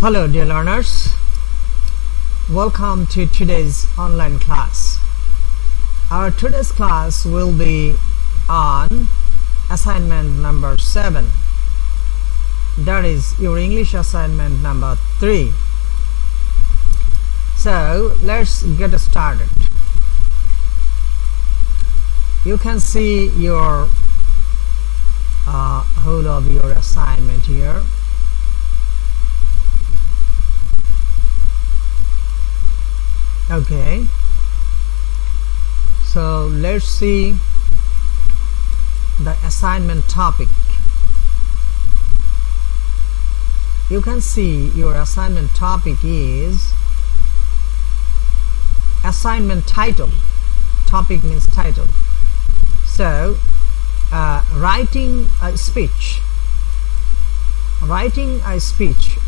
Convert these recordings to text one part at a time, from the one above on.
Hello dear learners, welcome to today's online class. Our today's class will be on assignment number 7, that is your English assignment number 3. So let's get started. You can see your whole of your assignment here. Okay, so let's see the assignment topic. You can see your assignment topic is assignment title. Topic means title. So writing a speech,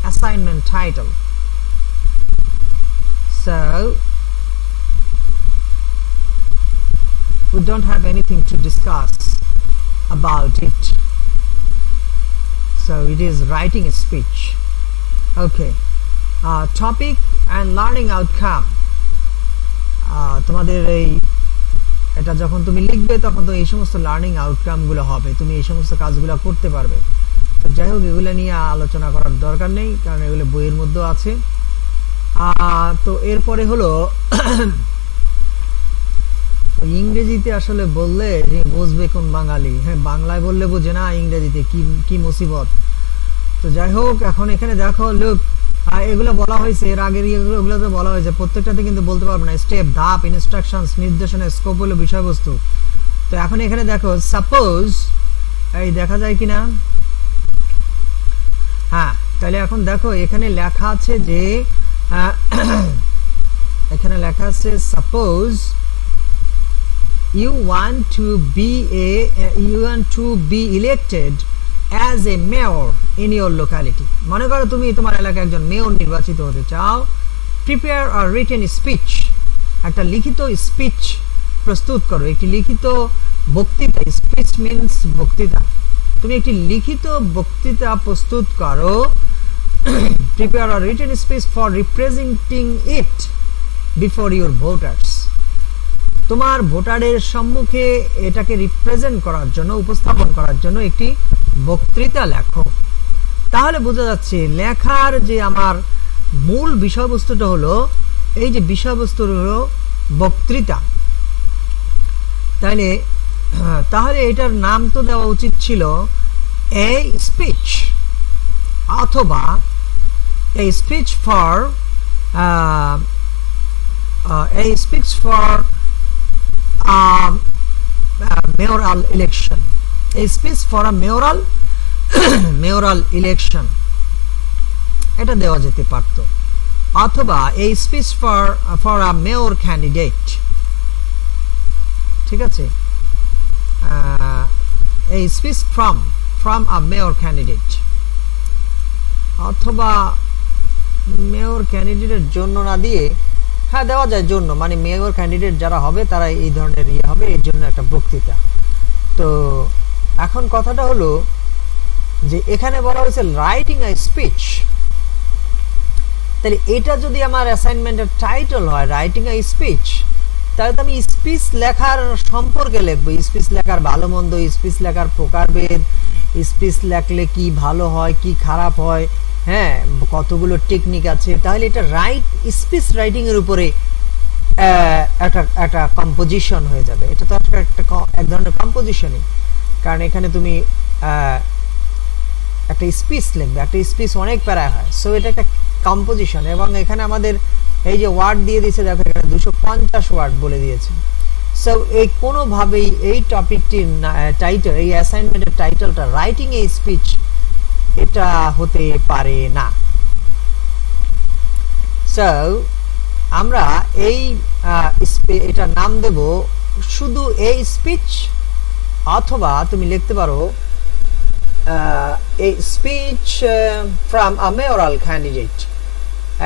assignment title. So we don't have anything to discuss about it. So it is writing a speech. Okay, topic and learning outcome. তোমাদের এটা যখন তুমি লিখবে তখন তো এই সমস্ত learning outcome গুলো হবে, তুমি এই সমস্ত কাজগুলো করতে পারবে। তো যাই হোক, এগুলো নিয়ে আলোচনা করার দরকার নেই, কারণ এগুলো বইয়ের মধ্যে আছে। তো এরপরে হলো ইংরেজিতে আসলে বললে যে বুঝবে কোন বাঙালি, হ্যাঁ বাংলায় বললে বোঝে না, ইংরেজিতে কি কি মুসিবত। তো যাই হোক, এখন এখানে দেখো লোক এগুলো বলা হয়েছে, এর আগের এগুলোতে বলা হয়েছে, প্রত্যেকটাতে কিন্তু বলতে পারবো না। স্টেপ, ধাপ, ইনস্ট্রাকশনস, নির্দেশনা, স্কোপ হলো বিষয়বস্তু। তো এখন এখানে দেখো সাপোজ, এই দেখা যায় কিনা, হ্যাঁ তাহলে এখন দেখো এখানে লেখা আছে যে এখানে লেখা আছে suppose you want to be elected as a mayor in your locality. মনে করো তুমি তোমার এলাকায় একজন মেয়র নির্বাচিত হতে চাও। prepare a written speech, একটা লিখিত স্পিচ প্রস্তুত করো, একটি লিখিত বক্তৃতা। স্পিচ মিন্স বক্তৃতা। তুমি একটি লিখিত বক্তৃতা প্রস্তুত করো। prepare a written speech for representing it before your voters. তোমার ভোটারের সম্মুখে এটাকে রিপ্রেজেন্ট করার জন্য, উপস্থাপন করার জন্য একটি বক্তৃতা লেখো। তাহলে বোঝা যাচ্ছে লেখার যে আমার মূল বিষয়বস্তুটা হলো, এই যে বিষয়বস্তু হলো বক্তৃতা। তাহলে এটার নাম তো দেওয়া উচিত ছিল এ স্পিচ, অথবা a speech for mayoral election, a speech for a mayoral election, এটা দেওয়া যেতে পারতো। অথবা a speech for a mayor candidate, ঠিক আছে, a speech from a mayor candidate, অথবা মেয়র ক্যান্ডিডেটের জন্য না দিয়ে, হ্যাঁ দেওয়া যায় জন্য, মানে মেয়র ক্যান্ডিডেট যারা হবে তারা এই ধরনের হবে, এর জন্য একটা বক্তৃতা। তো এখন কথাটা হলো যে এখানে বলা হয়েছে রাইটিং আ স্পিচ। তাহলে এটা যদি আমার অ্যাসাইনমেন্টের টাইটেল হয় রাইটিং আ স্পিচ, তাহলে তো আমি স্পিচ লেখার সম্পর্কে লিখবো, স্পিচ লেখার ভালো মন্দ, স্পিচ লেখার প্রকারভেদ, স্পিচ লেখলে কি ভালো হয় কি খারাপ হয়, হ্যাঁ কতগুলো টেকনিক আছে। তাহলে এটা স্পিচ রাইটিং এর উপরে একটা কম্পোজিশন হয়ে যাবে। এটা তো এক ধরনের কম্পোজিশনই, কারণ এখানে তুমি একটা স্পিচ লিখবে, একটা স্পিচ অনেক প্যারা হয়, সো এটা একটা কম্পোজিশন। এবং এখানে আমাদের এই যে ওয়ার্ড দিয়ে দিয়েছে, দেখো এখানে 250 ওয়ার্ড বলে দিয়েছে। সো এই কোনোভাবেই এই টপিকটির টাইটেল, এই অ্যাসাইনমেন্টের টাইটেলটা রাইটিং এ স্পিচ এটা হতে পারে না। সো আমরা এটার নাম দেব শুধু এই স্পিচ, অথবা তুমি লিখতে পারো এই speech from a mayoral candidate,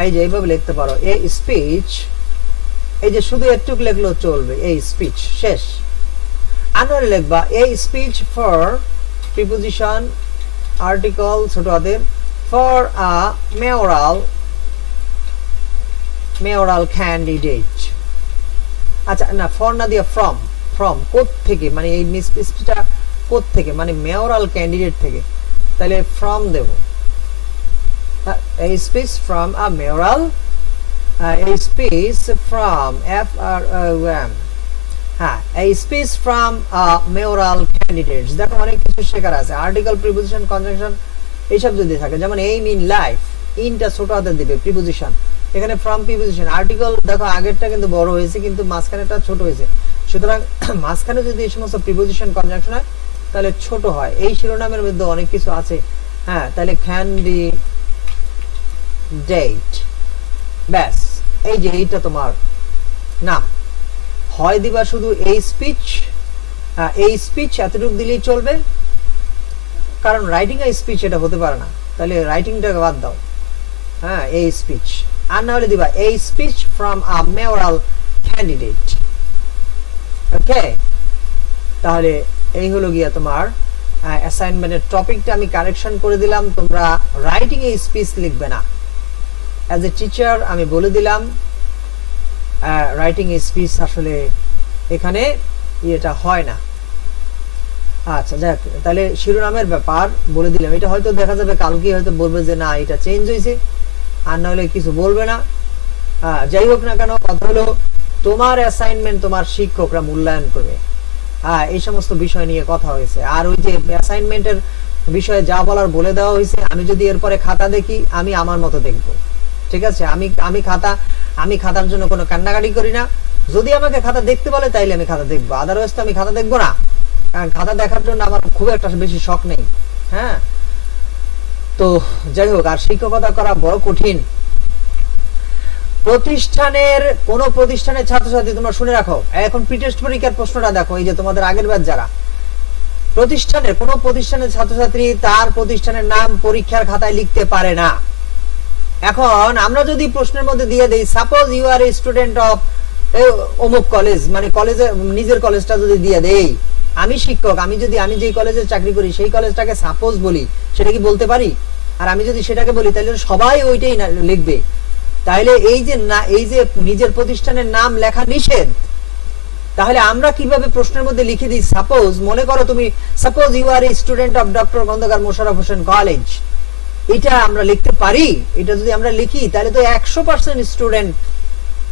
এই যে এইভাবে লিখতে পারো এই স্পিচ, এই যে শুধু একটু লিখলেও চলবে, এই স্পিচ শেষ। আনারে লিখবা এই স্পিচ ফর প্রিপোজিশন আর্টিকেল ছোট হাতের for a mayoral candidate আচ্ছা না ফর না দিয়ে ফ্রম কোথ থেকে মানে এই স্পিচটা কোথ থেকে মানে মেয়রাল ক্যান্ডিডেট থেকে তাহলে ফ্রম দেব a speech from a mayoral a speech from FROM হ্যাঁ a speech from a mayoral candidates দেখো অনেক কিছু শেখার আছে আর্টিকেল প্রিপোজিশন কনজাংশন এইসব যদি থাকে যেমন aim in life ইনটা ছোট হাতে দিবে প্রিপোজিশন এখানে ফ্রম প্রিপোজিশন আর্টিকেল দেখো আগেরটা কিন্তু বড় হয়েছে কিন্তু মাঝখানেটা ছোট হয়েছে সুতরাং মাঝখানে যদি এই সমস্ত প্রিপোজিশন কনজাংশন হয় তাহলে ছোট হয় এই শিরোনামের মধ্যে অনেক কিছু আছে হ্যাঁ তাহলে ক্যান্ডিডেট ব্যাস এই যে এইটা তোমার নাম হয় দিবা শুধু এই স্পিচ এতটুকু দিলেই চলবে কারণ রাইটিং এ স্পিচ এটা হতে পারে না তাহলে রাইটিংটাকে বাদ দাও হ্যাঁ এই স্পিচ আর না হলে দিবা এই speech from a mayoral candidate okay তাহলে এই হলো গিয়া তোমার অ্যাসাইনমেন্টের টপিকটা আমি কারেকশন করে দিলাম তোমরা রাইটিং এ স্পিচ লিখবে না অ্যাজ এ টিচার আমি বলে দিলাম রাইটিং এ স্পিচ আসলে এখানে এটা হয় না আচ্ছা যাক তাহলে শিরোনামের ব্যাপার বলে দিলাম এটা হয়তো দেখা যাবে কালকে হয়তো বলবে যে না এটা চেঞ্জ হয়েছে আর না হলে কিছু বলবে না যাই হোক না কেন কথা হলো তোমার অ্যাসাইনমেন্ট তোমার শিক্ষকরা মূল্যায়ন করবে এই সমস্ত বিষয় নিয়ে কথা হয়েছে আর ওই যে অ্যাসাইনমেন্টের বিষয়ে যা বলার বলে দেওয়া হয়েছে আমি যদি এরপরে খাতা দেখি আমি আমার মতো দেখব ঠিক আছে আমি খাতার জন্য কোনো কান্নাকাটি করি না যদি আমাকে খাতা দেখতে বলে তাইলে আমি খাতা দেখবো আদারওয়াইজ তো আমি খাতা দেখবো না কারণ খাতা দেখার জন্য আমার খুব একটা বেশি শখ নেই হ্যাঁ তো যাই হোক আর শিক্ষকতা করা বড় কঠিন কোন প্রতিষ্ঠানের ছাত্রছাত্রী তোমরা শুনে রাখো এখন প্রি-টেস্ট পরীক্ষার প্রশ্নটা দেখো এই যে তোমাদের আগের ব্যাচ যারা কোন প্রতিষ্ঠানের ছাত্রছাত্রী তার প্রতিষ্ঠানের নাম পরীক্ষার খাতায় লিখতে পারে না এখন আমরা যদি প্রশ্নের মধ্যে দিয়ে দেই suppose you are a student of অমুক কলেজ মানে কলেজে নিজের কলেজটা যদি দিয়ে দেই আমি শিক্ষক আমি যে কলেজে চাকরি করি সেই কলেজটাকে সাপোজ বলি সেটা কি বলতে পারি আর আমি যদি সেটাকে বলি তাহলে সবাই ওইটাই লিখবে তাহলে এই যে নিজের প্রতিষ্ঠানের নাম লেখা নিষেধ তাহলে আমরা কিভাবে প্রশ্নের মধ্যে লিখে দিই সাপোজ মনে করো তুমি suppose you are a student of doctor Khandaker Mosharraf Hossain college এটা আমরা লিখতে পারি এটা যদি আমরা লিখি তাহলে তো 100% স্টুডেন্ট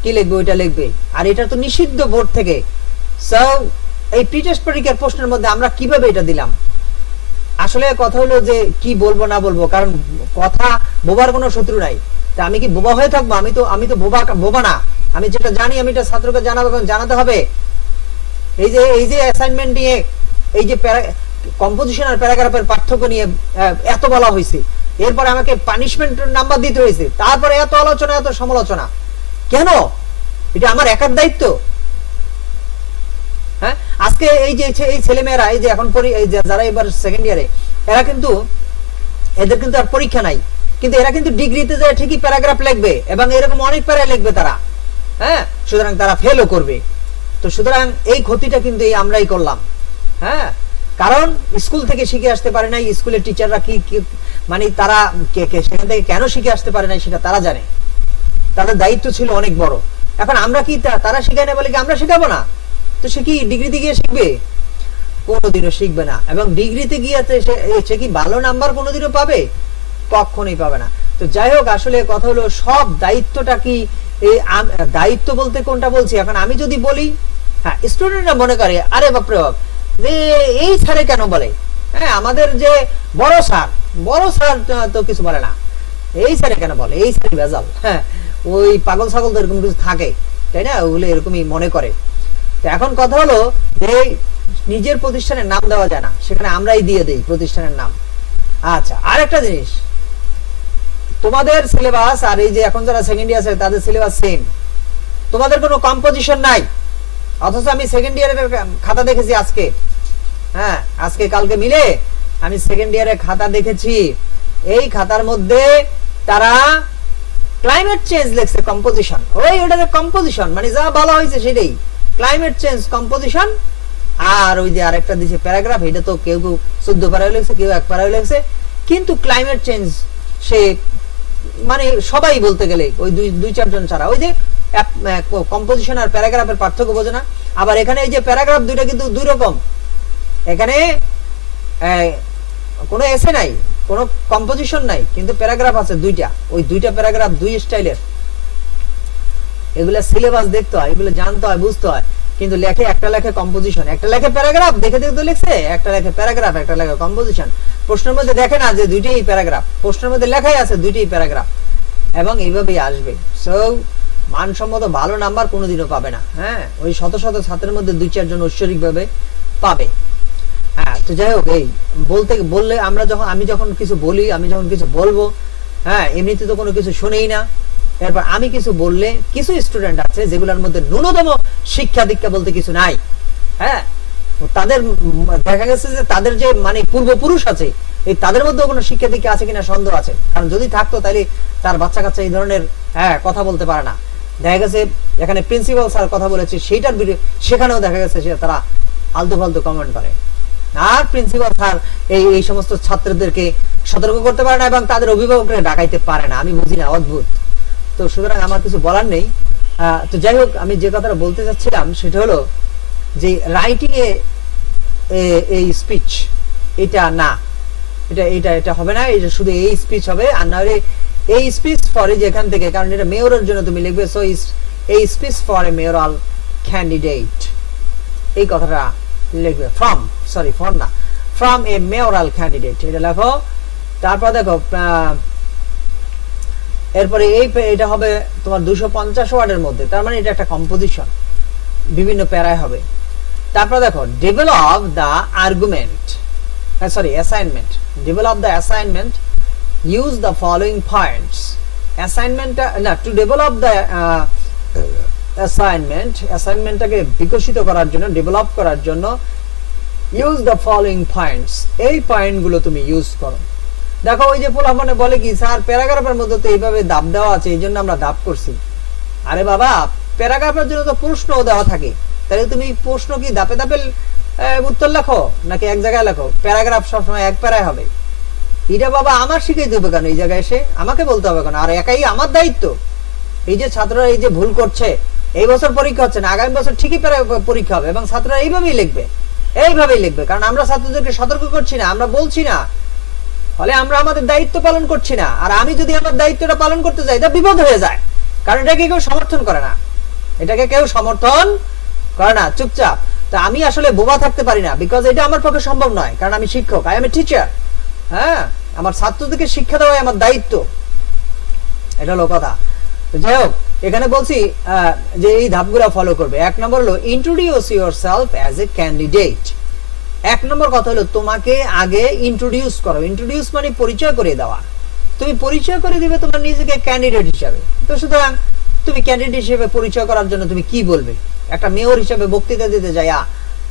কি লিখবে ওইটা লিখবে আর এটা তো নিষিদ্ধ বোর্ড থেকে সো এই প্রি-টেস্ট পরীক্ষার প্রশ্নের মধ্যে আমরা কিভাবে এটা দিলাম আসলে কথা হলো যে কি বলবো না বলবো কারণ কথা বোবার কোনো শত্রু নাই তা আমি কি বোবা হয়ে থাকবো আমি তো বোবা না আমি যেটা জানি আমি এটা ছাত্রকে জানাতে হবে এই যে অ্যাসাইনমেন্ট নিয়ে এই যে কম্পোজিশন আর প্যারাগ্রাফের পার্থক্য নিয়ে এত বলা হয়েছে এরপর আমাকে পানিশমেন্ট নাম্বার দিতে হয়েছে তারপরে এত আলোচনা এত সমালোচনা কেন এটা আমার একার দায়িত্ব হ্যাঁ আজকে এই ছেলেমেয়েরা এই যে এখন যারা এবার সেকেন্ড ইয়ারে এদের কিন্তু আর পরীক্ষা নাই কিন্তু এরা কিন্তু ডিগ্রিতে যায় ঠিকই প্যারাগ্রাফ লিখবে এবং এরকম অনেক প্যারা লিখবে তারা হ্যাঁ সুতরাং তারা ফেলও করবে তো সুতরাং এই ক্ষতিটা কিন্তু আমরাই করলাম হ্যাঁ কারণ স্কুল থেকে শিখে আসতে পারে নাই স্কুলের টিচাররা কি মানে তারা সেখান থেকে কেন শিখে আসতে পারে নাই সেটা তারা জানে তাদের দায়িত্ব ছিল অনেক বড় এখন আমরা কি তারা শিখায় না বলে কি আমরা শেখাবো না তো সে কি ডিগ্রিতে গিয়ে শিখবে কোনোদিনও শিখবে না এবং ডিগ্রিতে গিয়ে সে কি ভালো নাম্বার কোনোদিনও পাবে কখনোই পাবে না তো যাই হোক আসলে কথা হলো সব দায়িত্বটা কি দায়িত্ব বলতে কোনটা বলছি এখন আমি যদি বলি হ্যাঁ স্টুডেন্টরা মনে করে আরে বাপরে বাপ এই স্যারে কেন বলে হ্যাঁ আমাদের যে বড় স্যার তো কিছু বলে না এই স্যারে কেন বলে এই স্যারই ভেজাল হ্যাঁ ওই পাগল ছাগল তো এরকম কিছু থাকে তাই না ওগুলো এরকমই মনে করে তো এখন কথা হলো যে নিজের প্রতিষ্ঠানের নাম দেওয়া যায় না সেখানে আমরাই দিয়ে দেই প্রতিষ্ঠানের নাম আচ্ছা আরেকটা জিনিস তোমাদের সিলেবাস আর এই যে এখন যারা সেকেন্ড ইয়ার আছে তাদের সিলেবাস সেম তোমাদের কোনো কম্পোজিশন নাই অথচ আমি সেকেন্ড ইয়ারের খাতা দেখেছি আজকে কালকে মিলে আমি সেকেন্ড ইয়ারের খাতা দেখেছি এই খাতার মধ্যে তারা ক্লাইমেট চেঞ্জ লিখছে কম্পোজিশন ওটার কম্পোজিশন মানে যা বলা হয়েছে সেটাই ক্লাইমেট চেঞ্জ কম্পোজিশন আর ওই যে আরেকটা দিছে প্যারাগ্রাফ এটা তো কেউ 14 প্যারায় লিখছে কেউ 1 প্যারায় লিখছে কিন্তু ক্লাইমেট চেঞ্জ সে মানে সবাই বলতে গেলে ওই দুই চারজন ছাড়া, ওই যে কম্পোজিশন আর প্যারাগ্রাফের পার্থক্য বোঝে না। আবার এখানে এই যে প্যারাগ্রাফ দুইটা কিন্তু দুই রকম, এখানে কোনো এসে নাই, কোনো কম্পোজিশন নাই, কিন্তু প্যারাগ্রাফ আছে দুইটা, ওই দুইটা প্যারাগ্রাফ দুই স্টাইলের। এগুলা সিলেবাস দেখতে হয়, এগুলো জানতে হয়, বুঝতে হয়, কিন্তু লেখে একটা লেখে কম্পোজিশন, একটা লেখে প্যারাগ্রাফ, দেখে দেখে তো লিখছে, একটা লেখে প্যারাগ্রাফ, একটা লেখে কম্পোজিশন। প্রশ্নের মধ্যে দেখে না যে দুইটাই প্যারাগ্রাফ, প্রশ্নের মধ্যে লেখাই আছে দুইটাই প্যারাগ্রাফ, এবং এইভাবেই আসবে। সো মানসম্মত ভালো নাম্বার কোনোদিনও পাবে না। হ্যাঁ, ওই শত শত ছাত্রের মধ্যে দুই চারজন ঐশ্বরিক ভাবে পাবে। হ্যাঁ, তো যাই হোক, এই বললে আমি যখন কিছু বলি, আমি যখন কিছু বলবো, হ্যাঁ, এমনিতে তো কোনো কিছু শুনেই না। এরপর আমি কিছু বললে কিছু স্টুডেন্ট আছে যেগুলোর মধ্যে ন্যূনতম শিক্ষা দীক্ষা বলতে কিছু নাই। হ্যাঁ, তাদের দেখা গেছে যে তাদের যে মানে পূর্বপুরুষ আছে, এই তাদের মধ্যে কোনো শিক্ষা দীক্ষা আছে কিনা সন্দেহ আছে, কারণ যদি থাকতো তাহলে তার বাচ্চা কাচ্চা এই ধরনের কথা বলতে পারে না। দেখা গেছে এখানে প্রিন্সিপাল স্যার কথা বলেছে, সেইটার ভিডিও সেখানেও দেখা গেছে যে তারা আলতু ফালতু কমেন্ট করে। আর প্রিন্সিপাল স্যার এই সমস্ত ছাত্রদেরকে সতর্ক করতে পারে না এবং তাদের অভিভাবকরা ডাকাইতে পারে না। আমি বুঝি না, অদ্ভুত। তো সুতরাং আমার কিছু বলার নেই। তো যাই হোক, আমি যে কথাটা বলতে চাচ্ছিলাম সেটা হলো যে রাইটিং এ এই স্পিচ এটা না, এটা হবে না, এটা শুধু এই স্পিচ হবে। আর না হলে এই স্পিচ ফর যেখান থেকে, কারণ এটা মেয়রের জন্য তুমি লিখবে, সো এই speech for a mayoral candidate, এই কথাটা লিখবে ফ্রম এ মেয়রাল ক্যান্ডিডেট, এটা লেখো। তারপর দেখো এরপরে এটা হবে তোমার 250 ওয়ার্ডের মধ্যে, তার মানে এটা একটা কম্পোজিশন, বিভিন্ন প্যারায় হবে। তারপর দেখো develop the argument, assignment, develop the assignment, use the following points. অ্যাসাইনমেন্টটা না, টু ডেভেলপ দ্য অ্যাসাইনমেন্টটাকে বিকশিত করার জন্য, ডেভেলপ করার জন্য ইউজ দ্য ফলোইং পয়েন্টস, এই পয়েন্টগুলো তুমি ইউজ করো। দেখো ওই যে পোলাপানে বলে কি, স্যার প্যারাগ্রাফের মধ্যে তো এইভাবে দাব দেওয়া আছে, এই জন্য আমরা দাব করছি। আরে বাবা, প্যারাগ্রাফের জন্য তো প্রশ্নও দেওয়া থাকে, তাহলে তুমি প্রশ্ন কি দাপে দাপে উত্তর লেখো নাকি এক জায়গায় লেখো? প্যারাগ্রাফ সবসময় এক প্যারায় হবে। এটা বাবা আমার শিখিয়ে দেবে কেন? এই জায়গায় এসে আমাকে বলতে হবে কেন? আর একাই আমার দায়িত্ব। এই যে ছাত্ররা এই যে ভুল করছে, এই বছর পরীক্ষা হচ্ছে না, আগামী বছর ঠিকই পরীক্ষা হবে, এবং ছাত্ররা এইভাবেই লিখবে, কারণ আমরা ছাত্রদেরকে সতর্ক করছি না, আমরা বলছি না, ফলে আমরা আমাদের দায়িত্ব পালন করছি না। আর আমি যদি আমার দায়িত্বটা পালন করতে যাই, তা বিপদ হয়ে যায়, কারণ এটাকে কেউ সমর্থন করে না, চুপচাপ। তা আমি আসলে বোবা থাকতে পারি না, বিকজ এটা আমার পক্ষে সম্ভব নয়, কারণ আমি শিক্ষক, আই এম এ টিচার। হ্যাঁ, আমার ছাত্রদেরকে শিক্ষা দেওয়াই আমার দায়িত্ব, এটা হলো কথা। যাই হোক, এখানে বলছি যে এই ধাপগুলো ফলো করবে। 1 নম্বর হলো introduce yourself as a candidate. 1 নম্বর কথা হলো তোমাকে আগে ইন্ট্রোডিউস করো। ইন্ট্রোডিউস মানে পরিচয় করে দেওয়া। তুমি পরিচয় করে দিবে তোমার নিজেকে ক্যান্ডিডেট হিসাবে। তো সুতরাং তুমি ক্যান্ডিডেট হিসেবে পরিচয় করার জন্য তুমি কি বলবে? একটা মেয়র হিসেবে বক্তৃতা দিতে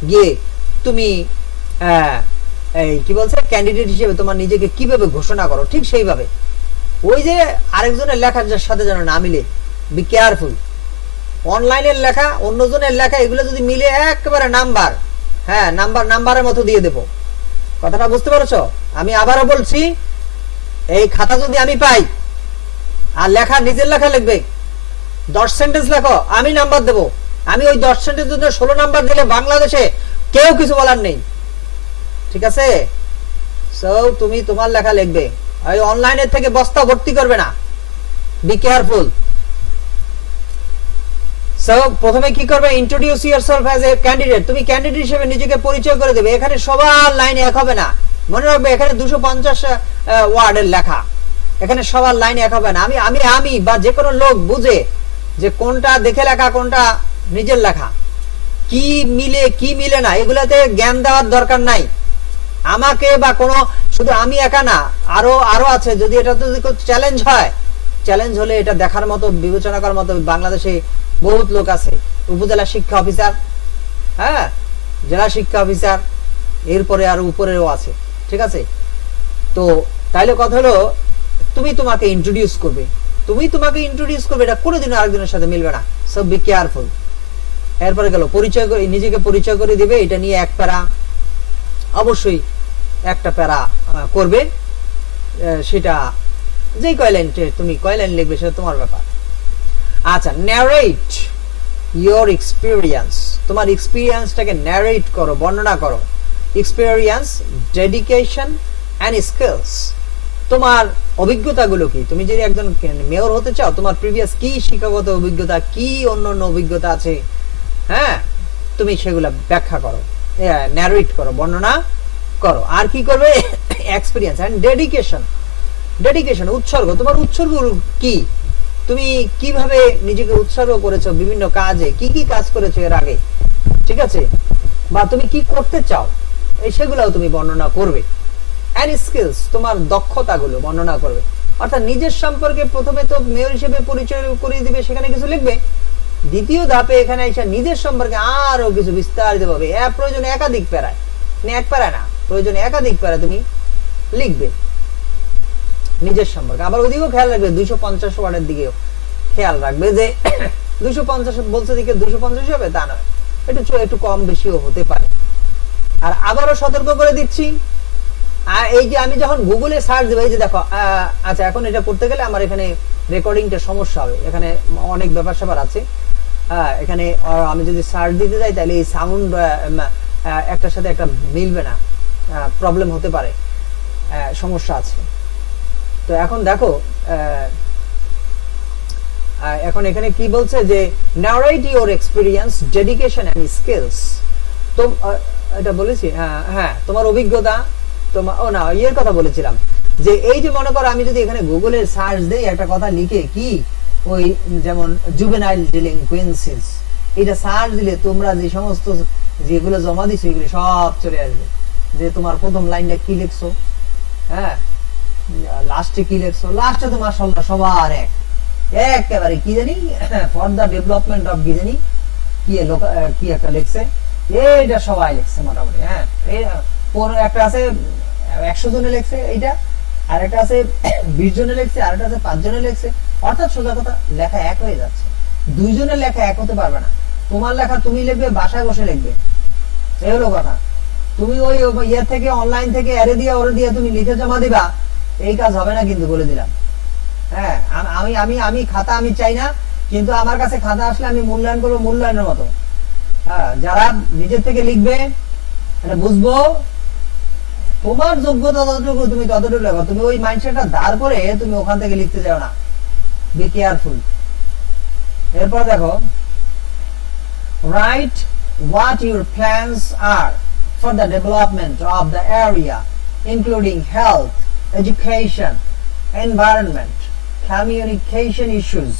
গিয়ে তুমি এই কি বলছে, ক্যান্ডিডেট হিসেবে তোমার নিজেকে কিভাবে ঘোষণা করো, ঠিক সেইভাবে। ওই যে আরেকজনের লেখার সাথে যেন না মিলে, বি কেয়ারফুল। অনলাইনের লেখা, অন্যজনের লেখা, এগুলো যদি মিলে একেবারে নাম্বার, হ্যাঁ, নাম্বারের মতো দিয়ে দেবো। কথাটা বুঝতে পারছো? আমি আবারও বলছি, এই খাতা যদি আমি পাই, আর লেখা নিজের লেখা লিখবে, 10 সেন্টেন্স লেখো, আমি নাম্বার দেবো। আমি ওই 10 সেন্টেন্স জন্য 16 নাম্বার দিলে বাংলাদেশে কেউ কিছু বলার নেই, ঠিক আছে? সো তুমি তোমার লেখা লিখবে, ওই অনলাইনের থেকে বস্তা ভর্তি করবে না, বি কেয়ারফুল। সো প্রথমে কি করবে? Introduce yourself as a candidate. তুমি ক্যান্ডিডেট হিসেবে নিজেকে পরিচয় করে দেবে। এখানে সবার লাইন এক হবে না, মনে রাখবে, এখানে 250 ওয়ার্ডের লেখা, এখানে সবার লাইন এক হবে না। আমি বা যে কোনো লোক বুঝে যে কোনটা দেখে লেখা, কোনটা নিজের লেখা, কি মিলে কি মিলে না, এগুলাতে জ্ঞান দেওয়ার দরকার নাই আমাকে, বা কোনো শুধু আমি একা না, আরো আছে। যদি এটা যদি চ্যালেঞ্জ হয়, চ্যালেঞ্জ হলে এটা দেখার মতো, বিবেচনা করার মতো বাংলাদেশে বহুত লোক আছে। উপজেলা শিক্ষা অফিসার, হ্যাঁ, জেলা শিক্ষা অফিসার, এরপরে আর উপরেও আছে, ঠিক আছে? তো তাইলে কথা হলো, তুমি তোমাকে ইন্ট্রোডিউস করবে, এটা কোনোদিন আরেকজনের সাথে মিলবে না। So be careful. এরপরে গেল পরিচয় করে, নিজেকে পরিচয় করে দিবে। এটা নিয়ে এক প্যারা, অবশ্যই একটা প্যারা করবে, সেটা যেই কয় লাইন তুমি কয় লাইন লিখবে সেটা তোমার ব্যাপার। আচ্ছা, ন্যারেট ইয়োর এক্সপিরিয়েন্স, তোমার এক্সপিরিয়েন্সটাকে ন্যারেট করো, বর্ণনা করো। এক্সপিরিয়েন্স, ডেডিকেশন অ্যান্ড স্কিলস, তোমার অভিজ্ঞতাগুলো কি? তুমি যদি একজন মেয়র হতে চাও, তোমার প্রিভিয়াস কি শিক্ষাগত অভিজ্ঞতা, কি অন্যান্য অভিজ্ঞতা আছে, হ্যাঁ, তুমি সেগুলো ব্যাখ্যা করো, ন্যারেট করো, বর্ণনা করো। আর কি করবে? Experience and dedication. ডেডিকেশন, উৎসর্গ, তোমার উৎসর্গ কি? তুমি কিভাবে নিজেকে উৎসর্গ করেছো বিভিন্ন কাজে, কি কি কাজ করেছো এর আগে, ঠিক আছে, বা তুমি কি করতে চাও, এই সেগুলোও তুমি বর্ণনা করবে। অ্যান্ড স্কিলস, তোমার দক্ষতাগুলো বর্ণনা করবে। অর্থাৎ নিজের সম্পর্কে প্রথমে তো মেয়র হিসেবে পরিচয় করিয়ে দিবে, সেখানে কিছু লিখবে। দ্বিতীয় ধাপে এখানে এসে নিজের সম্পর্কে আরো কিছু বিস্তারিত ভাবে, প্রয়োজনে একাধিক প্যারায়, এক প্যারা না, প্রয়োজনে একাধিক প্যারা তুমি লিখবে নিজের সম্পর্কে। আবার ওদিকেও খেয়াল রাখবে, 250 ওয়ার্ডের দিকেও খেয়াল রাখবে যে 250 বলছে দিকে 250 হবে তা নয়, একটু কম বেশিও হতে পারে। আর আবারও সতর্ক করে দিচ্ছি, এই যে আমি যখন গুগলে সার্চ দেব, এই যে দেখো, আচ্ছা এখন এটা করতে গেলে আমার এখানে রেকর্ডিংটা সমস্যা হবে, এখানে অনেক ব্যাপার স্যাপার আছে। এখানে আমি যদি সার্চ দিতে যাই তাহলে এই সাউন্ড একটার সাথে একটা মিলবে না, প্রবলেম হতে পারে, সমস্যা আছে। তো এখন দেখো, এখন এখানে কি বলছে যে narrate your experience, dedication and skills. তো এটা বলেছি, হ্যাঁ তোমার অভিজ্ঞতা, তোমার না ইয়ের কথা বলেছিলাম যে এই যে মনে করো আমি যদি এখানে গুগলে সার্চ দেই একটা কথা লিখে, কি ওই যেমন জুভেনাইল ডিলিনকুয়েন্সিস, এটা সার্চ দিলে তোমরা যে সমস্ত যেগুলো জমা দিছো এগুলো সব চলে আসবে। যে তোমার প্রথম লাইনটা কি লিখছো, হ্যাঁ, লাস্টে কি লিখছো, লাস্টে তো মাশাআল্লাহ সবার একেবারে কি জানি ফর দা ডেভেলপমেন্ট অফ কি জানি কি একটা লিখছে, এইটা সবাই লিখছে মোটামুটি। হ্যাঁ, একটা আছে 100 জনে লিখছে এইটা, আর একটা আছে 20 জনে লিখছে, আর একটা আছে 5 জনে লিখছে। অর্থাৎ সোজা কথা, লেখা এক হয়ে যাচ্ছে। 2 জনের লেখা এক হতে পারবে না। তোমার লেখা তুমি লিখবে, বাসায় বসে লিখবে, এই হলো কথা। তুমি ওই ইয়ে থেকে অনলাইন থেকে এরে দিয়া ওরে দিয়া তুমি লিখে জমা দিবা, এই কাজ হবে না কিন্তু, বলে দিলাম। হ্যাঁ, আমি আমি আমি খাতা আমি চাই না, কিন্তু আমার কাছে খাতা আসলে আমি মূল্যায়ন করবো মূল্যায়নের মতো। হ্যাঁ, যারা নিজের থেকে লিখবে এটা বুঝবো, তোমার যোগ্যতা যতটুকু তুমি ততটুকু লেখো। তুমি ওই মাইন্ডসেটটা দাঁড় করে তুমি ওখান থেকে লিখতে যাও না, বি কেয়ারফুল। এরপর দেখো, right what your plans are for the development of the area including health, education, environment, communication issues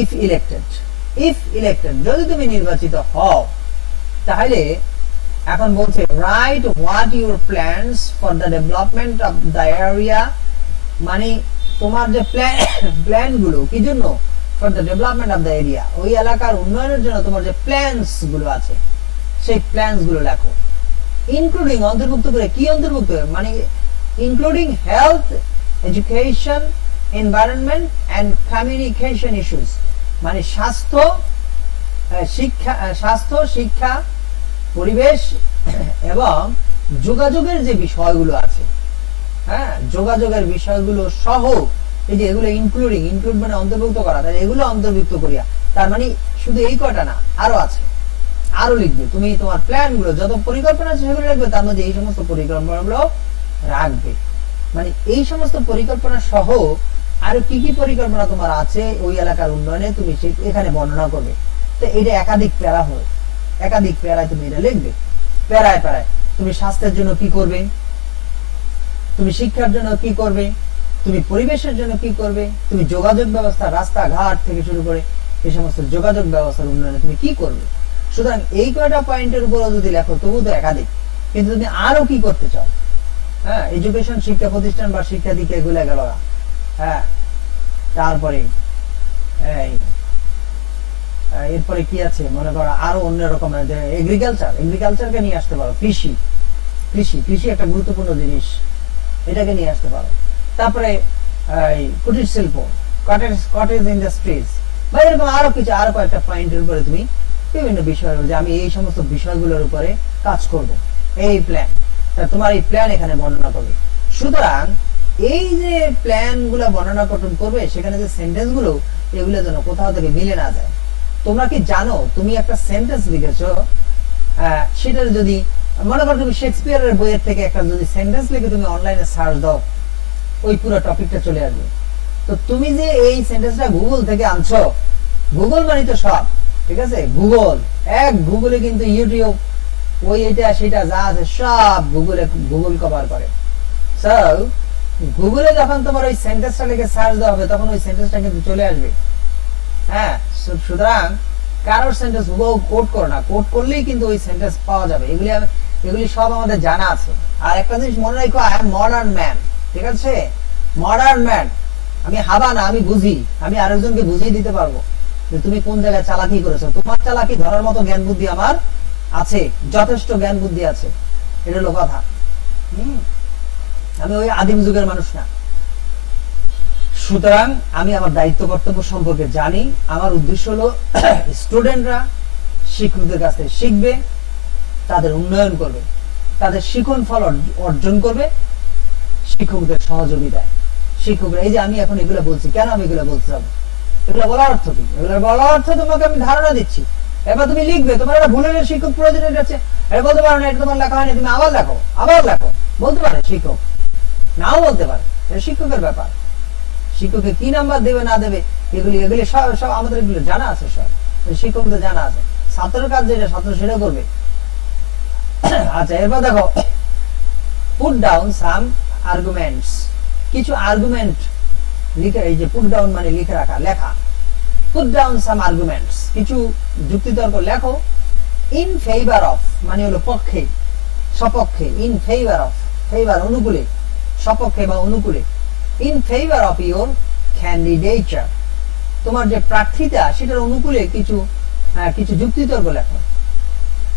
if elected যদি তুমি নির্বাচিত হও তাহলে এখন বলছে right what your plans for the development of the area, মানে তোমার যে প্ল্যান গুলো কি জন্য, for the development of the area, ওই এলাকার উন্নয়নের জন্য তোমার যে প্ল্যানস গুলো আছে সেই প্ল্যানস গুলো লেখো। ইনক্লুডিং, অন্তর্ভুক্ত করে, কি অন্তর্ভুক্ত, মানে including health, education, environment and communication issues, মানে স্বাস্থ্য, শিক্ষা, পরিবেশ এবং যোগাযোগের যে বিষয়গুলো আছে, হ্যাঁ, যোগাযোগের বিষয়গুলো সহ, এই যে এগুলো ইনক্লুড মানে অন্তর্ভুক্ত করা, তাহলে এগুলো অন্তর্ভুক্ত করিয়া, তার মানে শুধু এই কয়টা না, আরো আছে, আরো লিখবে। তুমি তোমার প্ল্যান গুলো যত পরিকল্পনা আছে সেগুলো রাখবে, তার মধ্যে এই সমস্ত পরিকল্পনাগুলো রাখবে। মানে এই সমস্ত পরিকল্পনা সহ আরো কি কি পরিকল্পনা তোমার আছে ওই এলাকার উন্নয়নে, তুমি এখানে বর্ণনা করবে। তো এটা একাধিক প্যারা হয়, একাধিক প্যারায় তুমি এটা লিখবে, প্যারায় প্যারায়। তুমি স্বাস্থ্যের জন্য কি করবে, তুমি শিক্ষার জন্য কি করবে, তুমি পরিবেশের জন্য কি করবে, তুমি যোগাযোগ ব্যবস্থা, রাস্তাঘাট থেকে শুরু করে এই সমস্ত যোগাযোগ ব্যবস্থার উন্নয়নে তুমি কি করবে। সুতরাং এই কয়টা পয়েন্টের উপর যদি লেখো তবু তো একাধিক, কিন্তু তুমি আরো কি করতে চাও, হ্যাঁ, এডুকেশন, শিক্ষা প্রতিষ্ঠান বা শিক্ষা দিকে এগুলো গেল না। হ্যাঁ, তারপরে এরপরে কি আছে মনে করো, আরো অন্যরকম এগ্রিকালচারকে নিয়ে আসতে পারো, কৃষি একটা গুরুত্বপূর্ণ জিনিস, এটাকে নিয়ে আসতে পারো। তারপরে কুটির শিল্প, কটেজ ইন্ডাস্ট্রিজ, বা এরকম আরো কিছু, আরো কয়েকটা পয়েন্টের উপরে তুমি বিভিন্ন বিষয়, যে আমি এই সমস্ত বিষয়গুলোর উপরে কাজ করব, এই প্ল্যান, তোমার এই প্ল্যান এখানে বর্ণনা করবে। সুতরাং এই যে প্ল্যানগুলো বর্ণনা গঠন করবে সেখানে যে সেন্টেন্সগুলো এগুলো যেন কোথাও থেকে মিলে না যায়। তোমরা কি জানো তুমি একটা সেন্টেন্স লিখেছো, সেটা যদি মনে করো তুমি শেক্সপিয়ারের বইয়ের থেকে একটা যদি সেন্টেন্স লিখে তুমি অনলাইনে সার্চ দাও, ওই পুরো টপিকটা চলে আসবে। তো তুমি যে এই সেন্টেন্সটা গুগল থেকে আনছো, গুগল মানে তো সব, ঠিক আছে, গুগল এক গুগলে কিন্তু ইউটিউব ওই এটা সেটা যা আছে সব গুগল কভার করে। সো গুগলে যখন তোমার ওই সেন্টেন্সটা লিখে সার্চ দেওয়া হবে তখন ওই সেন্টেন্সটা কিন্তু চলে আসবে। হ্যাঁ, সুতরাং কারোর সেন্টেন্স হুবহু কোড করো না, কোড করলেই কিন্তু ওই সেন্টেন্স পাওয়া যাবে। এগুলি সব আমাদের জানা আছে। আর একটা জিনিস মনে রাখো, আই এম মডার্ন ম্যান, ঠিক আছে, মডার্ন ম্যান। আমি হাবা না, আমি বুঝি, আমি আরেকজনকে বুঝিয়ে দিতে পারবো যে তুমি কোন জায়গায় চালাকি করেছো। তোমার চালাকি ধরার মতো জ্ঞান বুদ্ধি আমার আছে, যথেষ্ট জ্ঞান বুদ্ধি আছে, এটা হলো কথা। আমি ওই আদিম যুগের মানুষ না। সুতরাং আমি আমার দায়িত্ব কর্তব্য সম্পর্কে জানি। আমার উদ্দেশ্য হলো স্টুডেন্টরা শিক্ষকদের কাছ থেকে শিখবে, তাদের উন্নয়ন করবে, তাদের শিখন ফল অর্জন করবে শিক্ষকদের সহযোগিতায়। শিক্ষকরা এই যে আমি এখন এগুলো বলছি, কেন আমি এগুলো বলতে যাবো, এগুলো বলার অর্থ কি? এগুলো বলার অর্থ তোমাকে আমি ধারণা দিচ্ছি। এবার তুমি লিখবে, তোমার একটা ভুলের শিক্ষক প্রয়োজন আছে, এটা বলতে পারো না, এটা তোমার লেখা হয়নি, তুমি আবার লেখো, আবার লেখো, বলতে পারে শিক্ষক, নাও বলতে পারে, এটা শিক্ষকের ব্যাপার। শিক্ষককে কি নাম্বার দেবে না দেবে এগুলি সব আমাদের এগুলো জানা আছে, সব শিক্ষকদের জানা আছে। ছাত্রের কাজ যেটা ছাত্র সেটা করবে। আচ্ছা, এরপর দেখো, পুট ডাউন সাম আর্গুমেন্টস, কিছু আর্গুমেন্ট লিখে, এই যে পুট ডাউন মানে লিখে রাখা, লেখা, পুট ডাউন সাম আর্গুমেন্টস, কিছু যুক্তিতর্ক লেখো, ইন ফেভার অফ মানে হলো পক্ষে, সপক্ষে, ইন ফেভার অফ, ফেভার অনুকূলে, সপক্ষে বা অনুকূলে, in favour of your candidature, তোমার যে প্রার্থীতা সেটার অনুকূলে কিছু কিছু যুক্তিতর্ক লেখো।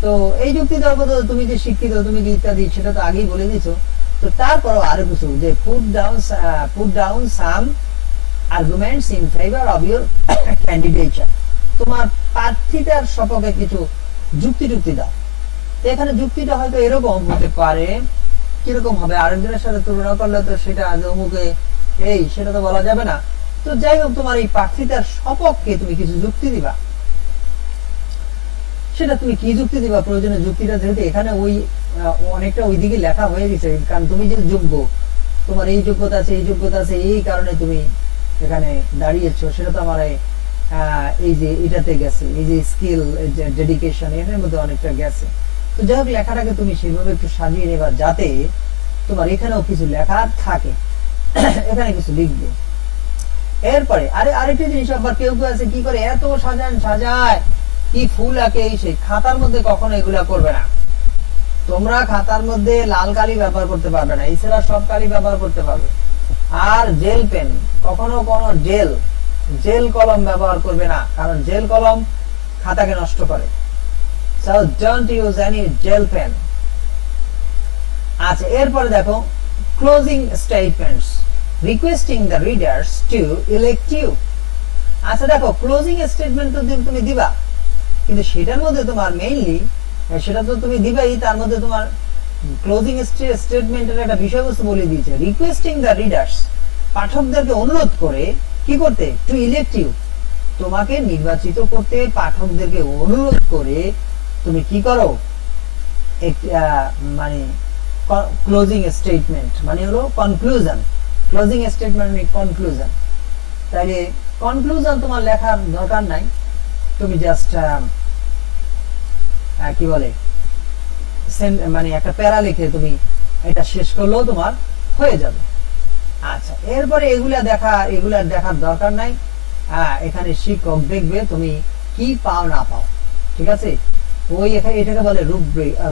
তো এই যুক্তিতর্ক তো তুমি যে শিক্ষিত, তুমি যে ইত্যাদি, সেটা তো আগেই বলে দিছো। তো তারপরও আরো কিছু, যে put down some arguments in favour of your candidature, তোমার প্রার্থীতার সপক্ষে কিছু যুক্তি দাও। তো এখানে যুক্তিটা হয়তো এরকম হতে পারে, কিরকম হবে, আরেকজনের সাথে তুলনা করলে তো সেটা অমুকে এই সেটা তো বলা যাবে না। তো যাই হোক, তোমার এই প্রার্থীতার সপক্ষে তুমি কিছু যুক্তি দিবা। সেটা তুমি কি যুক্তি দিবা, প্রয়োজনীয় যুক্তিটা যেহেতু এখানে ওই অনেকটা ওইদিকে লেখা হয়ে গেছে, কারণ তুমি যে যোগ্য, তোমার এই যোগ্যতা আছে, এই যোগ্যতা আছে, এই কারণে তুমি এখানে দাঁড়িয়েছো, সেটা তো আমার এই যে এটাতে গেছে, এই যে স্কিল, ডেডিকেশন, এর মধ্যে অনেকটা গেছে। তো যাই হোক, লেখাটাকে তুমি সেভাবে একটু সাজিয়ে নেবা যাতে তোমার এখানেও কিছু লেখা থাকে, এখানে কিছু লিখবে। এরপরে আরেকটা জিনিস, আবার কেউ আছে কি করে, এত সাজায় কি ফুল আঁকে, এই সেই, খাতার মধ্যে কখনো এগুলা করবে না। তোমরা খাতার মধ্যে লাল কালি ব্যবহার করতে পারবে না, এছাড়া সব কালি ব্যবহার করতে পারবে। আর জেল পেন, কখনো কোনো জেল কলম ব্যবহার করবে না, কারণ জেল কলম খাতাকে নষ্ট করে। So don't use any gel pen. আচ্ছা, এরপরে দেখো, closing statements requesting the readers to elect you. আচ্ছা দেখো, ক্লোজিং স্টেটমেন্ট তো তুমি দিবা, কিন্তু সেটার মধ্যে তোমার মেইনলি সেটা তো তুমি দিবাই, তার মধ্যে তোমার ক্লোজিং স্টেটমেন্টের একটা বিষয়বস্তু বলে দিয়েছে, রিকোয়েস্টিং দ্য রিডার্স, পাঠকদেরকে অনুরোধ করে কি করতে, টু ইলেক্ট ইউ, তোমাকে নির্বাচিত করতে, পাঠকদেরকে অনুরোধ করে তুমি কি করো, মানে ক্লোজিং স্টেটমেন্ট মানে হলো কনক্লুশন, ক্লোজিং স্টেটমেন্ট মানে কনক্লুশন। তাইলে কনক্লুশন তোমার লেখার দরকার নাই, তুমি জাস্ট কি বলে মানে একটা প্যারা লিখে তুমি এটা শেষ করলেও তোমার হয়ে যাবে। আচ্ছা, এরপরে এগুলা দেখার দরকার নাই। এখানে শিক্ষক দেখবে তুমি কি পাও না পাও, ঠিক আছে। ওই এটাকে বলে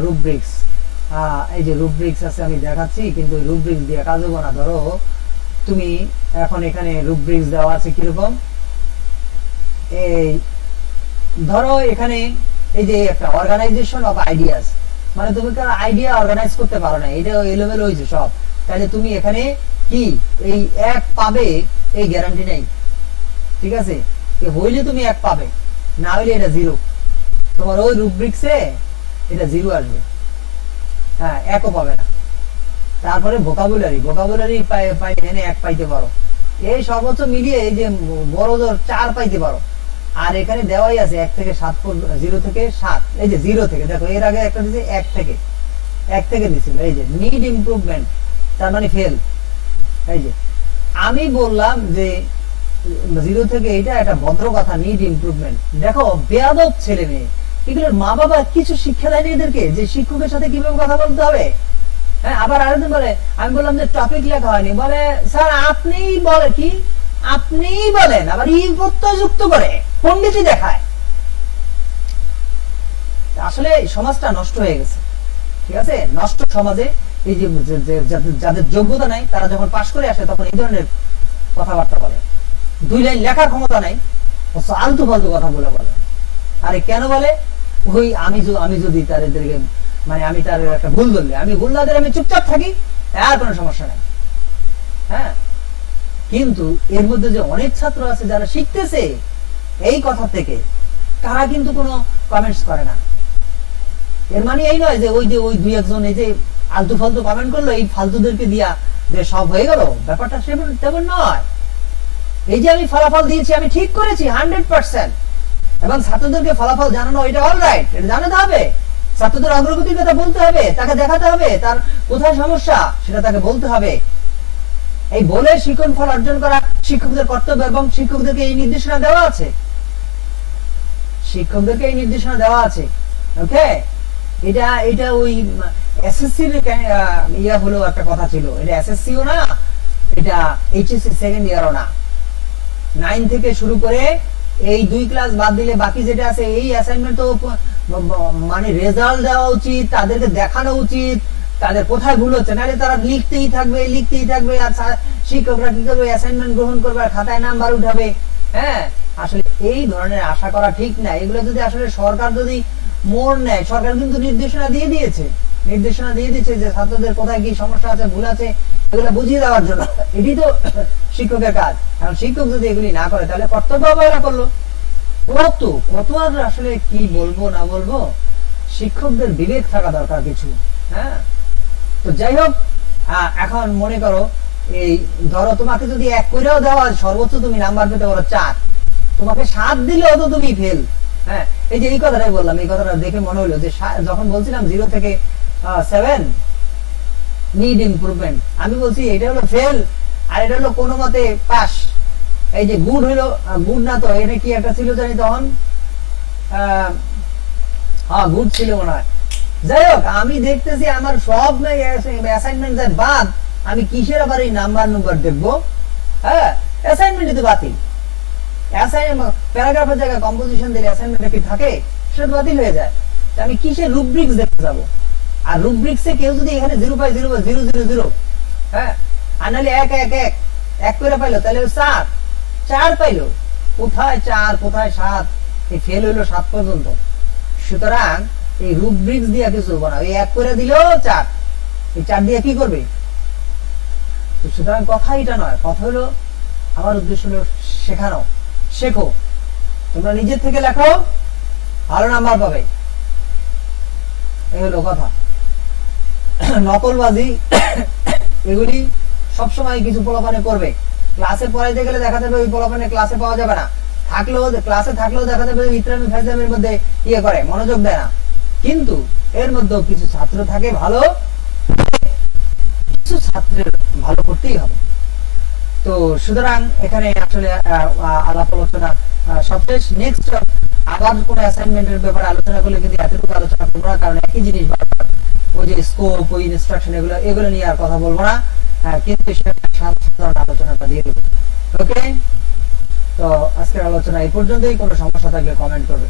রুব্রিক্স। এই যে রুব্রিক্স আছে, আমি দেখাচ্ছি, কিন্তু রুব্রিক্স দিয়ে কাজ হবে না। ধরো তুমি এখন এখানে রুব্রিক্স দেওয়া আছে কিরকম, এই ধরো এখানে এই যে একটা অর্গানাইজেশন অফ আইডিয়াস, মানে তুমি কারো আইডিয়া অর্গানাইজ করতে পারো না, এটা এলোমেলো হয়েছে সব, তাহলে তুমি এখানে কি এই এক পাবে এই গ্যারান্টি নেই, ঠিক আছে। হইলে তুমি এক পাবে, না হইলে এটা জিরো, তোমার ওই রুব্রিক্সে এটা জিরো আসবে, হ্যাঁ, একও পাবে না। তারপরে ভোকাবুলারি পাইলে এখানে 1 পাইতে পারো, এই সর্বোচ্চ মিলিয়ে এই যে বড় জোর 4 পাইতে পারো। আর এখানে দেওয়াই আছে 1 থেকে 7 পর্যন্ত, 0 থেকে 7, এই যে 0 থেকে, দেখো এর আগে একটা দিয়েছে 1 থেকে দিছিল, এই যে নিড ইমপ্রুভমেন্ট, তার মানে ফেল। এই যে আমি বললাম যে 0 থেকে, এটা একটা ভদ্র কথা, নিড ইমপ্রুভমেন্ট। দেখো বেয়াদব ছেলে মেয়ে, এগুলোর মা বাবা কিছু শিক্ষা দেয়নি এদেরকে যে শিক্ষকের সাথে কিভাবে কথা বলতে হবে। হ্যাঁ, আবার আরেকজন বলে, আমি বললাম যে টপিক লেখা হয়নি, বলে স্যার আপনিই বলে কি, আপনিই বলেন, আবার ই প্রত্যয় যুক্ত করে পণ্ডিতই দেখায়। আসলে সমাজটা নষ্ট হয়ে গেছে, ঠিক আছে? নষ্ট সমাজে এই যে যাদের যোগ্যতা নাই তারা যখন পাশ করে আসে তখন এই ধরনের কথাবার্তা বলে, 2 লাইন লেখার ক্ষমতা নাই, আলতু ফালতু কথা বলে। আরে কেন বলে? ওই আমি যদি তাদেরকে, মানে আমি তার একটা ভুল ধরলে, আমি ভুল না দিলে আমি চুপচাপ থাকি, আর কোনো সমস্যা নাই। হ্যাঁ, কিন্তু এর মধ্যে যে অনেক ছাত্র আছে যারা শিখতেছে এই কথা থেকে, তারা কিন্তু কোনো কমেন্টস করে না। এর মানে এই নয় যে ওই 2-1 এই যে আলতু ফালতু কমেন্ট করলো, এই ফালতুদেরকে দিয়া যে সব হয়ে গেল, ব্যাপারটা তেমন নয়। এই যে আমি ফলাফল দিয়েছি, আমি ঠিক করেছি 100%, এবং ছাত্রদেরকে ফলাফল জানানো, এটা অলরাইট, এটা জানাতে হবে। ছাত্রদের অগ্রগতির কথা বলতে হবে, তাকে দেখাতে হবে তার কোথায় সমস্যা, সেটা তাকে বলতে হবে। এই বলে শিক্ষণ ফল অর্জন করা শিক্ষকদের কর্তব্য, এবং শিক্ষকদেরকে এই নির্দেশনা দেওয়া আছে। ওকে, এটা ওই এসএসসির ইয়া হলো একটা কথা ছিল, এটা এসএসসিও না, এটা এইচএসসি সেকেন্ড ইয়ারও না। 9 থেকে শুরু করে এই 2 ক্লাস বাদ দিলে বাকি যেটা আছে, এই অ্যাসাইনমেন্ট তো মানে রেজাল্ট দেওয়া উচিত, তাদেরকে দেখানো উচিত তাদের কোথায় ভুল হচ্ছে, নাহলে তারা লিখতেই থাকবে। আর শিক্ষকরা কি করবে? অ্যাসাইনমেন্ট গ্রহণ করবে, খাতায় নাম্বার উঠাবে। হ্যাঁ, আসলে এই ধরনের আশা করা ঠিক না। এগুলো যদি আসলে সরকার যদি মোড় নেয়, সরকার কিন্তু নির্দেশনা দিয়ে দিয়েছে যে ছাত্রদের কোথায় কি সমস্যা আছে, ভুল আছে, এগুলো বুঝিয়ে দেওয়ার জন্য। এটি তো শিক্ষকের কাজ। এখন শিক্ষক যদি এগুলি না করে, তাহলে কর্তব্য অবহেলা করলো। কত আর আসলে কি বলবো না বলবো, শিক্ষকদের বিবেক থাকা দরকার কিছু। হ্যাঁ, তো যাই হোক, এখন মনে করো এই ধরো তোমাকে যদি 1 কইরাও দেওয়া, সর্বোচ্চ তুমি নাম্বার পেতে পারো 4, তোমাকে 7 দিলেও তো তুমি ফেল। হ্যাঁ, এই যে এই কথাটাই বললাম, এই কথাটা দেখে মনে হলো যে যখন বলছিলাম 0 থেকে 7 নিড ইমপ্রুভমেন্ট, আমি বলছি এটা হলো ফেল, আর এটা হলো কোনো মতে পাস। এই যে গুড হইলো, গুড না তো, এটা কি একটা ছিল জানি তখন, গুড ছিল মনে হয়। যাই হোক, আমি দেখতেছি আমার সব অ্যাসাইনমেন্ট যায় বাদ, আমি কিসের আবার এই নাম্বার দেখবো? হ্যাঁ, অ্যাসাইনমেন্ট তো বাতিল। প্যারাগ্রাফের জায়গায় কম্পোজিশন দিলে অ্যাসাইনমেন্টে কি থাকে, সেটা বাতিল হয়ে যায়। আমি কিসের রুব্রিক্স দেখতে যাবো? আর রুব্রিক্সে কেউ যদি এখানে 0 পাই, 0 0 0 0, হ্যাঁ, আর নাহলে 1 1 1 1 করে পাইলো, তাহলে 4 পাইলো। কোথায় 4 কোথায় 7? এই ফেল হইলো 7 পর্যন্ত। সুতরাং এই রুব্রিক্স দিয়ে কিছু হবে না, এই 1 করে দিলেও 4, এই 4 দিয়ে কি করবে? সুতরাং কথা এটা নয়, কথা হলো, আমার উদ্দেশ্য হলো শেখানো। শেখো, তোমরা নিজের থেকে লেখো, ভালো নাম্বার পাবে, এই হলো কথা। নকলবাজি এগুলি সবসময় কিছু পোলাপানে করবে। ক্লাসে পড়াইতে গেলে দেখা যাবে ওই পোলাপানে ক্লাসে পাওয়া যাবে না, ক্লাসে থাকলেও দেখা যাবে ইতরামি ফাজলামির মধ্যে ইয়ে করে, মনোযোগ দেয় না। কিন্তু এর মধ্যেও কিছু ছাত্র থাকে ভালো, কিছু ছাত্রের ভালো করতেই হবে। তো সুতরাং এখানে আসলে আলাপ আলোচনা সবশেষ। নেক্সট আবার কোন অ্যাসাইনমেন্টের ব্যাপারে আলোচনা করলে কিন্তু এতটুকু আলোচনা করবো না, কারণ একই জিনিস বারবার, ওই যে স্কোপ, ওই ইনস্ট্রাকশন, এগুলো নিয়ে আর কথা বলবো না, কিন্তু সাধারণ আলোচনাটা দিয়ে দেবো। ওকে, তো আজকের আলোচনা এই পর্যন্তই। কোনো সমস্যা থাকলে কমেন্ট করবে।